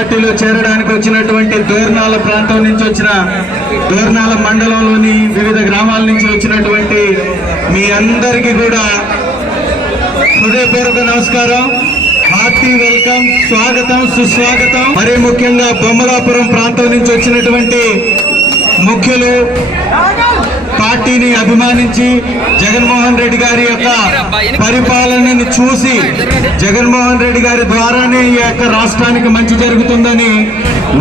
పార్టీలో చేరడానికి వచ్చినటువంటి దోర్నాల ప్రాంతం నుంచి వచ్చిన దోర్నాల మండలంలోని వివిధ గ్రామాల నుంచి వచ్చినటువంటి మీ అందరికీ కూడా హృదయపూర్వక నమస్కారం, హార్టీ వెల్కమ్, స్వాగతం, సుస్వాగతం. మరీ ముఖ్యంగా బొమ్మలాపురం ప్రాంతం నుంచి వచ్చినటువంటి ముఖ్యులు, పార్టీని అభిమానించి జగన్మోహన్ రెడ్డి గారి యొక్క పరిపాలనని చూసి జగన్మోహన్ రెడ్డి గారి ద్వారానే ఈ యొక్క రాష్ట్రానికి మంచి జరుగుతుందని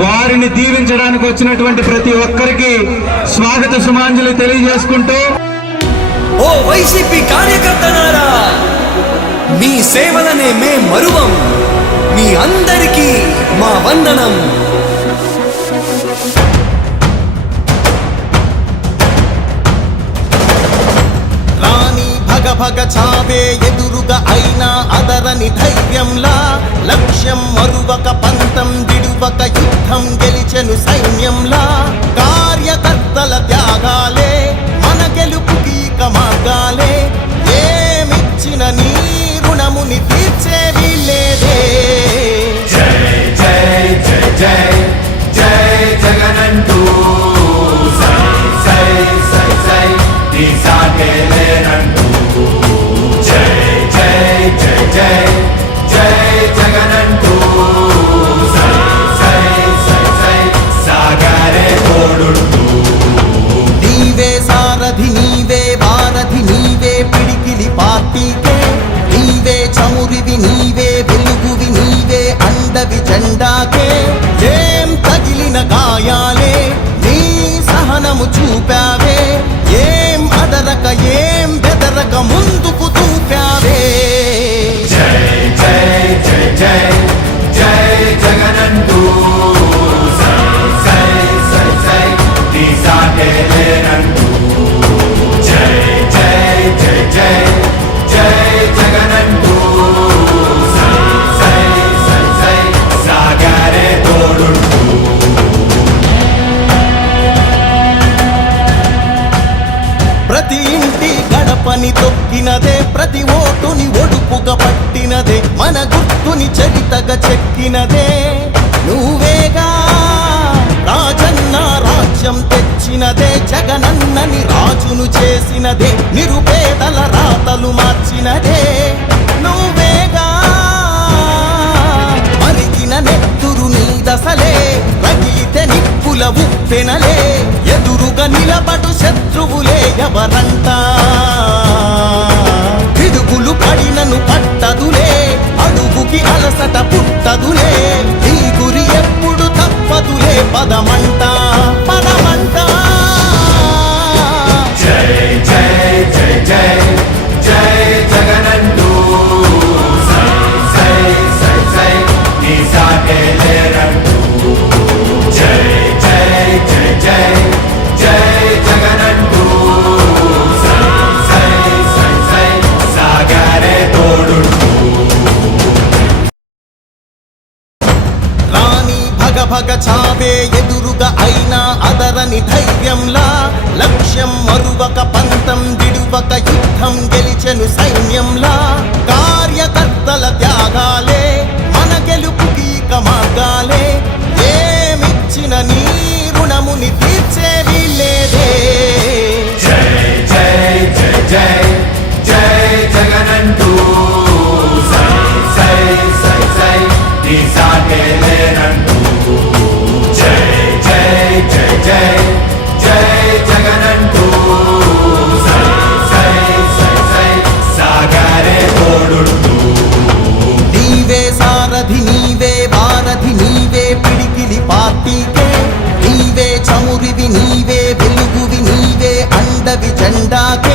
వారిని దీవించడానికి వచ్చినటువంటి ప్రతి ఒక్కరికి స్వాగత సుమాంజలి తెలియజేసుకుంటూ, ఓ వైసీపీ కార్యకర్తలారా, మీ సేవలనే మే మరువం. మీ అందరికీ మా వందనం. భగ చావే ఎదురుగా అయినా అదరని ధైర్యంలా, లక్ష్యం మరువక పంతం విడువక యుద్ధం గెలిచెను సైన్యంలా. కార్యకర్తల త్యాగాలే మన గెలుపుకి మార్గాలే, ఏమిచ్చిన నీ రుణముని తీర్చేవి లేదే. జై జై జై జై జై జగనంటూ సై సై సై సై నీ సాటే లేనంటూ. జై జై జై జై జై జగనంటూ సై సై సై సై సాగరే తోడుంటూ. నీవే సారథి, నీవే వారధి, నీవే పిడికిలి పార్టీకే. నీవే చమురివి, నీవే వెలుగువి, నీవే అండవి జెండాకే. ఏం తగిలిన గాయాలే నీ సహనము చూపావే, ఏం అదరక ఏం బెదరక ముందుకు చూపావే. జై జై జై జై జై జగనంటూ సై సై సై సై నీ సాటే లేనంటూ. జై జై జై జై జై జగనంటూ సై సై సై సై సాగరే తోడుంటూ. ప్రతి ఇంటి గడపని తొక్కినదే, ప్రతి ఓటుని ఒడుపుగా పట్టినదే, మన గుర్తుని చరితగా చెక్కినదే నువ్వేగా. రాజన్న రాజ్యం తెచ్చినదే, జగనన్నని రాజును చేసినదే, నిరుపేదల రాతలు మార్చినదే నువ్వేగా. మరిగిన నెత్తురు నీ దశలే, రగిలితే నిప్పుల ఉప్పెనలే, ఎదురుగా నిలబడు శత్రువులే ఎవరంట. పిడుగులు పడినను పట్టదులే, అడుగుకి అలసట పుట్టదులే, ఈ గురి ఎప్పుడు తప్పదులే, పదమంట పదమంట. జై జై జై జై జై జగనంటూ సై సై సై సై నీ సాటే లేనంటూ. జై జై జై జై జై జగనంటూ సై సై సై సై సాగరే తోడుంటూ. రాణి భగ చావే ఎదురుగా అయినా అదరని ధైర్యంలా, లక్ష్యం మరువక పంతం విడువక యుద్ధం గెలిచెను సైన్యంలా. కార్యకర్తల త్యాగాలే మన గెలుపుకి మార్గాలే, ఏమిచ్చిన నీ రుణముని తీర్చేవి లేదే. జై జై జై జై జై జగనంటూ సై సై సై సై నీ సాటే లేనంటూ. జై జై జై జై జై జగనంటూ సై సై సై సై సాగరే తోడుంటూ. నీవే సారథి, నీవే వారధి, నీవే పిడికిలి పార్టీకే. నీవే చమురివి, నీవే వెలుగువి, నీవే అండవి జెండాకే.